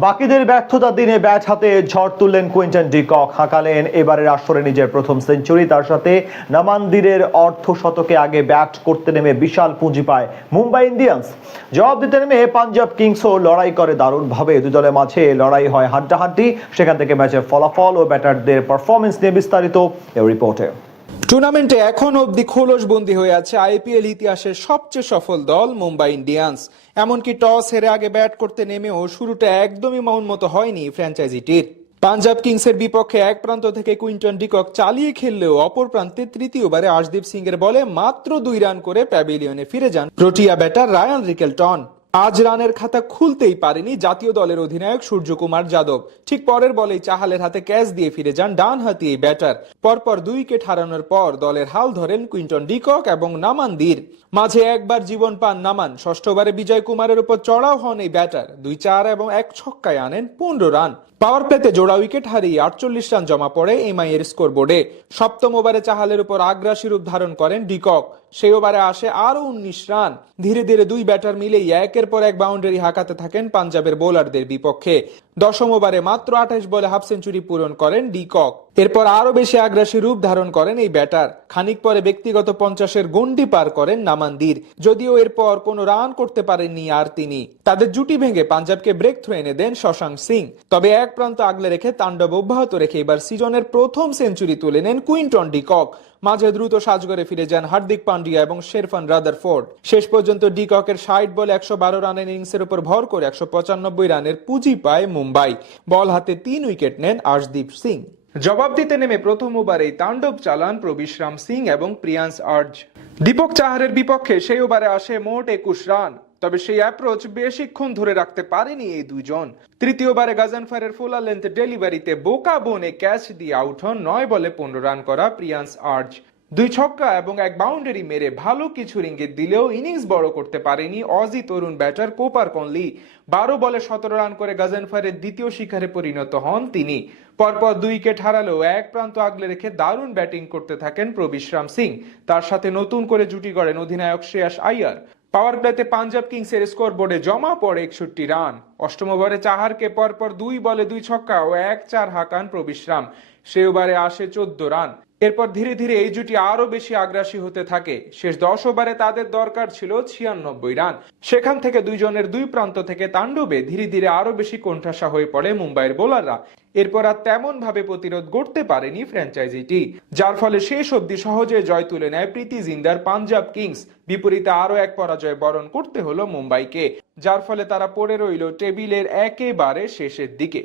বাকিদের ব্যর্থতার দিনে ব্যাট হাতে ঝড় তুললেন কুইন্টন ডি কক, হাঁকালেন এবারের আসরে নিজের প্রথম সেঞ্চুরি। তার সাথে নামান্দিরের অর্ধশতকে আগে ব্যাট করতে নেমে বিশাল পুঁজি পায় মুম্বাই ইন্ডিয়ান্স। জবাব দিতে নেমে পাঞ্জাব কিংসও লড়াই করে দারুণভাবে। দুই দলের মাঝে লড়াই হয় হাড্ডাহাড্ডি। সেখান থেকে ম্যাচের ফলাফল ও ব্যাটারদের পারফরমেন্স নিয়ে বিস্তারিত এই রিপোর্টে। টুর্নামেন্টে এখন অবধি খোলসবন্দি হয়ে আছে আইপিএল ইতিহাসের সবচেয়ে সফল দল মুম্বাই ইন্ডিয়ান্স। এমনকি টস হেরে আগে ব্যাট করতে নেমেও শুরুটা একদমই মন মতো হয়নি ফ্র্যাঞ্চাইজিটির। পাঞ্জাব কিংসের বিপক্ষে এক প্রান্ত থেকে কুইন্টন ডি কক চালিয়ে খেললেও অপর প্রান্তে তৃতীয়বারে আর্শদীপ সিং এর বলে মাত্র 2 রান করে প্যাভিলিয়নে ফিরে যান প্রোটিয়া ব্যাটার রায়ান রিকেলটন। আজ রানের খাতা খুলতেই পারেনি জাতীয় দলের অধিনায়ক সূর্যকুমার যাদব। ঠিক পরের বলেই চাহালের হাতে ক্যাচ দিয়ে ফিরে যান ডান হাতি এই ব্যাটার। পরপর 2 উইকেট হারানোর পর দলের হাল ধরেন কুইন্টন ডি কক এবং নামান্দির। মাঝে একবার জীবন পান নামান। ষষ্ঠবারে বিজয় কুমারের উপর চড়াও হন এই ব্যাটার। 2-4 এবং 1 ছক্কায় আনেন 15 রান। পাওয়ার প্লেতে জোড়া উইকেট হারিয়ে 48 রান জমা পড়ে এমআই এর স্কোরবোর্ডে। সপ্তম ওভারে চাহালের উপর আগ্রাসী রূপ ধারণ করেন ডি কক। সেই ওভারে আসে আরো 19 রান। ধীরে ধীরে 2 ব্যাটার মিলেই একের পর এক বাউন্ডারি হাঁকাতে থাকেন পাঞ্জাবের বোলারদের বিপক্ষে। দশম ওভারে মাত্র 28 বলে হাফ সেঞ্চুরি পূরণ করেন ডি কক। এরপর আরো বেশি আগ্রাসী রূপ ধারণ করেন এই ব্যাটার। খানিক পরে ব্যক্তিগত 50-এর গন্ডি পার করেন নামান্দির। যদিও এরপর কোনো রান করতে পারেননি আর তিনি। তাদের জুটি ভেঙে পাঞ্জাবকে ব্রেক থ্রু এনে দেন শশাঙ্ক সিং। তবে এক প্রান্ত আগলে রেখে তাণ্ডব অব্যাহত রেখে এবার সিজনের প্রথম সেঞ্চুরি তুলে নেন কুইন্টন ডি কক। মাঝে দ্রুত সাজঘরে ফিরে যান হার্দিক পান্ডিয়া এবং শেরফান রাদারফোর্ড। শেষ পর্যন্ত ডি ককের 60 বলে 112 রানের ইনিংসের উপর ভর করে 195 রানের পুঁজি পায় মুম্বাই। বল হাতে 3 উইকেট নেন আর্শদীপ সিং। জবাব দিতে নেমে প্রথম ওভারেই তাণ্ডব চালান প্রবিশ্রাম সিং এবং প্রিয়ান্স আর্য। দীপক চাহারের বিপক্ষে সেই ওভারে আসে মোট 21 রান। তবে সেই অ্যাপ্রোচ বেশিক্ষণ ধরে রাখতে পারেনি এই দুইজন। তৃতীয়বারে গাজনফারের ফোলা লেন্থ ডেলিভারিতে বোকা বনে ক্যাচ দিয়ে আউট হন 9 বলে 15 রান করা প্রিয়ান্স আর্য। 2 ছক্কা এবং 1 বাউন্ডারি মেরে ভালো কিছু ইঙ্গিত দিলেও ইনিংস বড় করতে পারেনি অজি তরুণ ব্যাটার কোপার কনলি। 12 বলে 17 রান করে গাজনফারের দ্বিতীয় শিকারে পরিণত হন তিনি। পরপর 2 উইকেট হারালেও এক প্রান্ত আগলে রেখে দারুণ ব্যাটিং করতে থাকেন প্রবিশ্রাম সিং। তার সাথে নতুন করে জুটি গড়েন অধিনায়ক শ্রেয়াস আইয়ার। পাওয়ার প্লেতে পাঞ্জাব কিংসের স্কোর বোর্ডে জমা পড়ে 61 রান। অষ্টম ওভারে চাহারকে পরপর 2 বলে 2 ছক্কা ও 1-4 হাঁকান প্রবিশ্রাম। সে ওভারে আসে 14 রান। এরপর ধীরে ধীরে এই জুটি আরো বেশি আগ্রাসী হতে থাকে। শেষ 10 ওভারে তাদের দরকার ছিল 96 রান। সেখান থেকে দুইজনের 2 প্রান্ত থেকে তাণ্ডবে ধীরে ধীরে আরো বেশি কোণঠাসা হয়ে পড়ে মুম্বাইয়ের বোলাররা। এরপর আর তেমন ভাবে প্রতিরোধ গড়তে পারেনি ফ্র্যাঞ্চাইজিটি, যার ফলে শেষ অবধি সহজে জয় তুলে নেয় প্রীতি জিন্দার পাঞ্জাব কিংস। বিপরীতে আরো এক পরাজয় বরণ করতে হলো মুম্বাইকে, যার ফলে তারা পড়ে রইল টেবিলের একেবারে শেষের দিকে।